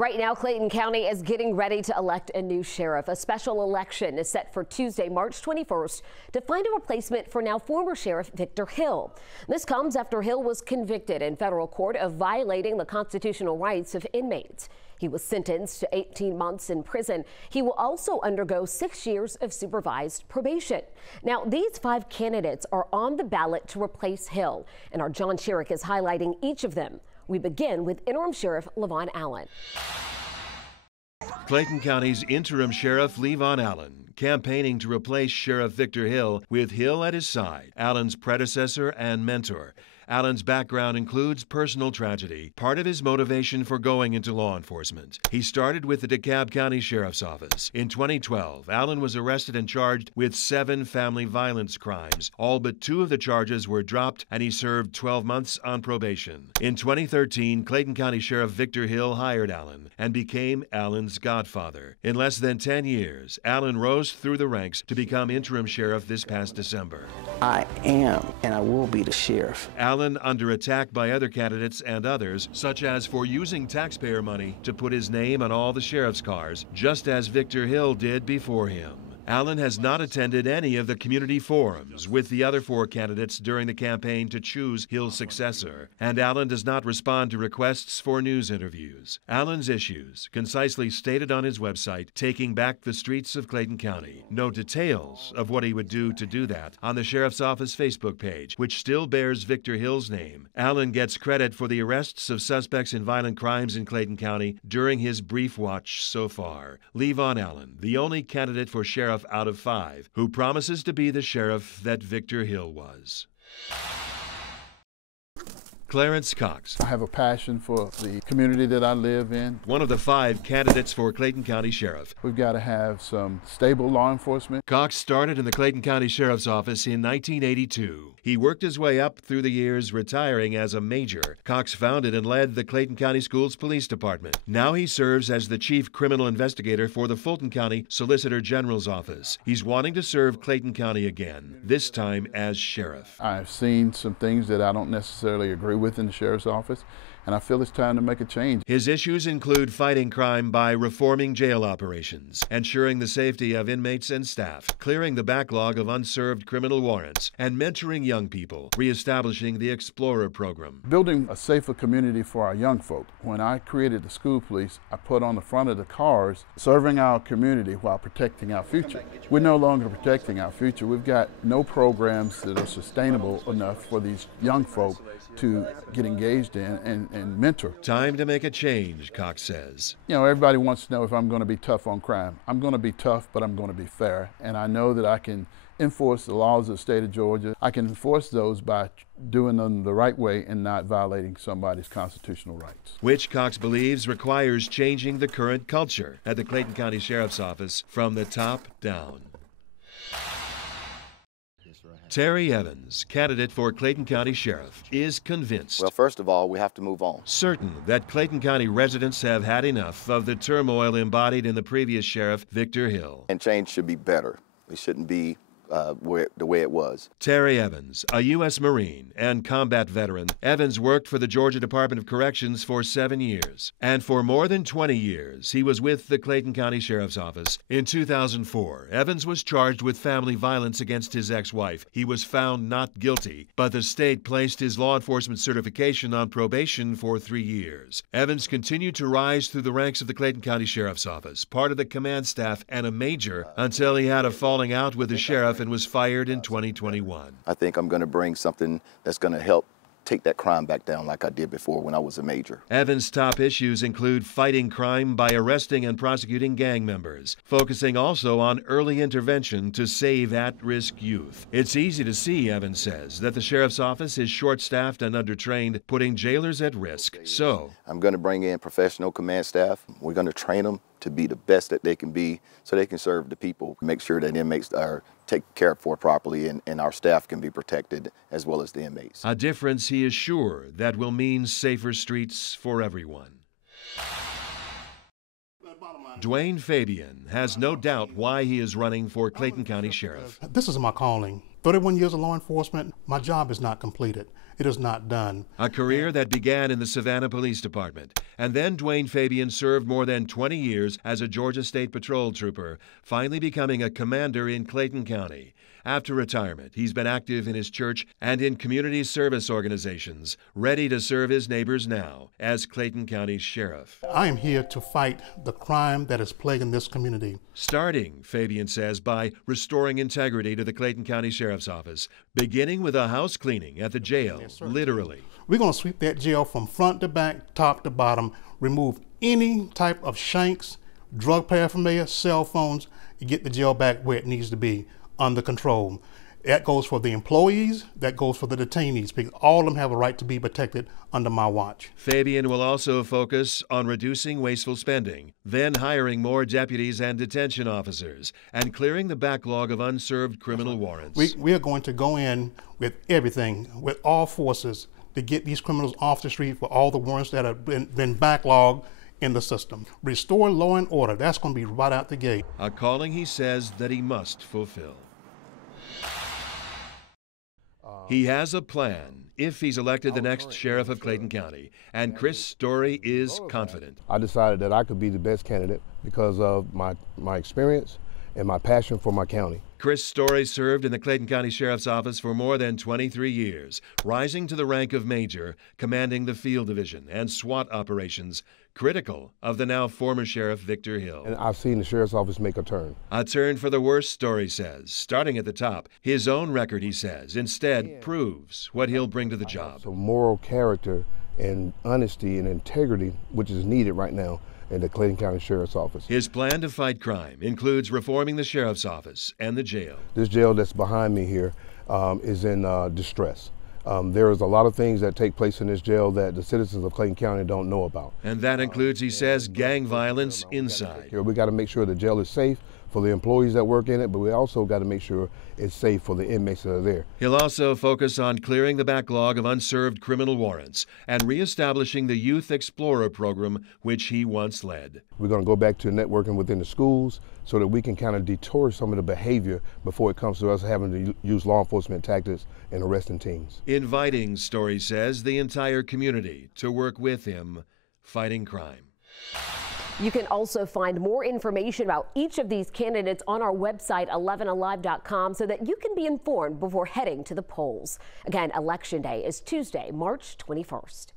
Right now, Clayton County is getting ready to elect a new sheriff. A special election is set for Tuesday, March 21st, to find a replacement for now former Sheriff Victor Hill. This comes after Hill was convicted in federal court of violating the constitutional rights of inmates. He was sentenced to 18 months in prison. He will also undergo 6 years of supervised probation. Now, these 5 candidates are on the ballot to replace Hill, and our John Sherrick is highlighting each of them. We begin with interim sheriff Levon Allen. Clayton County's interim sheriff Levon Allen campaigning to replace Sheriff Victor Hill, with Hill at his side, Allen's predecessor and mentor. Allen's background includes personal tragedy, part of his motivation for going into law enforcement. He started with the DeKalb County Sheriff's Office. In 2012, Allen was arrested and charged with 7 family violence crimes. All but 2 of the charges were dropped, and he served 12 months on probation. In 2013, Clayton County Sheriff Victor Hill hired Allen and became Allen's godfather. In less than 10 years, Allen rose through the ranks to become interim sheriff this past December. I am and I will be the sheriff. Allen under attack by other candidates and others, such as for using taxpayer money to put his name on all the sheriff's cars, just as Victor Hill did before him. Allen has not attended any of the community forums with the other 4 candidates during the campaign to choose Hill's successor, and Allen does not respond to requests for news interviews. Allen's issues, concisely stated on his website, taking back the streets of Clayton County. No details of what he would do to do that on the Sheriff's Office Facebook page, which still bears Victor Hill's name. Allen gets credit for the arrests of suspects in violent crimes in Clayton County during his brief watch so far. Levon Allen, the only candidate for sheriff out of 5, who promises to be the sheriff that Victor Hill was. Clarence Cox. I have a passion for the community that I live in. One of the 5 candidates for Clayton County Sheriff. We've got to have some stable law enforcement. Cox started in the Clayton County Sheriff's Office in 1982. He worked his way up through the years, retiring as a major. Cox founded and led the Clayton County Schools Police Department. Now he serves as the chief criminal investigator for the Fulton County Solicitor General's Office. He's wanting to serve Clayton County again, this time as sheriff. I've seen some things that I don't necessarily agree with in the sheriff's office, and I feel it's time to make a change. His issues include fighting crime by reforming jail operations, ensuring the safety of inmates and staff, clearing the backlog of unserved criminal warrants, and mentoring young people, reestablishing the Explorer program. Building a safer community for our young folk. When I created the school police, I put on the front of the cars, serving our community while protecting our future. We're no longer protecting our future. We've got no programs that are sustainable enough for these young folk to get engaged in and mentor. Time to make a change, Cox says. You know, everybody wants to know if I'm going to be tough on crime. I'm going to be tough, but I'm going to be fair. And I know that I can enforce the laws of the state of Georgia. I can enforce those by doing them the right way and not violating somebody's constitutional rights. Which Cox believes requires changing the current culture at the Clayton County Sheriff's Office from the top down. Terry Evans, candidate for Clayton County Sheriff, is convinced. Well, first of all, we have to move on. Certain that Clayton County residents have had enough of the turmoil embodied in the previous sheriff, Victor Hill. And change should be better. It shouldn't be the way it was. Terry Evans, a U.S. Marine and combat veteran, Evans worked for the Georgia Department of Corrections for 7 years. And for more than 20 years, he was with the Clayton County Sheriff's Office. In 2004, Evans was charged with family violence against his ex-wife. He was found not guilty, but the state placed his law enforcement certification on probation for 3 years. Evans continued to rise through the ranks of the Clayton County Sheriff's Office, part of the command staff and a major, until he had a falling out with the sheriff and was fired in 2021. I think I'm going to bring something that's going to help take that crime back down like I did before when I was a major. Evans' top issues include fighting crime by arresting and prosecuting gang members, focusing also on early intervention to save at-risk youth. It's easy to see, Evans says, that the sheriff's office is short-staffed and undertrained, putting jailers at risk. So, I'm going to bring in professional command staff. We're going to train them to be the best that they can be so they can serve the people, make sure that inmates are taken care for properly and our staff can be protected as well as the inmates. A difference he is sure that will mean safer streets for everyone. Dwayne Fabian has no doubt why he is running for Clayton County Sheriff. This is my calling. 31 years of law enforcement, my job is not completed. It is not done. A career that began in the Savannah Police Department And then Dwayne Fabian served more than 20 years as a Georgia State Patrol trooper, finally becoming a commander in Clayton County. After retirement, he's been active in his church and in community service organizations, ready to serve his neighbors now as Clayton County Sheriff. I am here to fight the crime that is plaguing this community. Starting, Fabian says, by restoring integrity to the Clayton County Sheriff's Office, beginning with a house cleaning at the jail, literally. We're going to sweep that jail from front to back, top to bottom, remove any type of shanks, drug paraphernalia, cell phones, and get the jail back where it needs to be, under control. That goes for the employees, that goes for the detainees, because all of them have a right to be protected under my watch. Fabian will also focus on reducing wasteful spending, then hiring more deputies and detention officers, and clearing the backlog of unserved criminal warrants. We are going to go in with everything, with all forces, to get these criminals off the street for all the warrants that have been backlogged in the system. Restore law and order. That's going to be right out the gate. A calling he says that he must fulfill. He has a plan if he's elected the next sheriff of Clayton County, and Chris Story is confident. I decided that I could be the best candidate because of my experience and my passion for my county. Chris Story served in the Clayton County Sheriff's Office for more than 23 years, rising to the rank of major, commanding the field division and SWAT operations, critical of the now former Sheriff Victor Hill. And I've seen the Sheriff's Office make a turn. A turn for the worse, Story says. Starting at the top, his own record, he says, instead proves what he'll bring to the job. So moral character and honesty and integrity, which is needed right now in the Clayton County Sheriff's Office. His plan to fight crime includes reforming the Sheriff's Office and the jail. This jail that's behind me here is in distress. There is a lot of things that take place in this jail that the citizens of Clayton County don't know about. And that includes, he says, gang violence inside. We got to make sure the jail is safe for the employees that work in it, but we also got to make sure it's safe for the inmates that are there. He'll also focus on clearing the backlog of unserved criminal warrants and reestablishing the Youth Explorer program, which he once led. We're going to go back to networking within the schools so that we can kind of detour some of the behavior before it comes to us having to use law enforcement tactics and arresting teens. Inviting, Story says, the entire community to work with him fighting crime. You can also find more information about each of these candidates on our website, 11alive.com, so that you can be informed before heading to the polls. Again, Election Day is Tuesday, March 21st.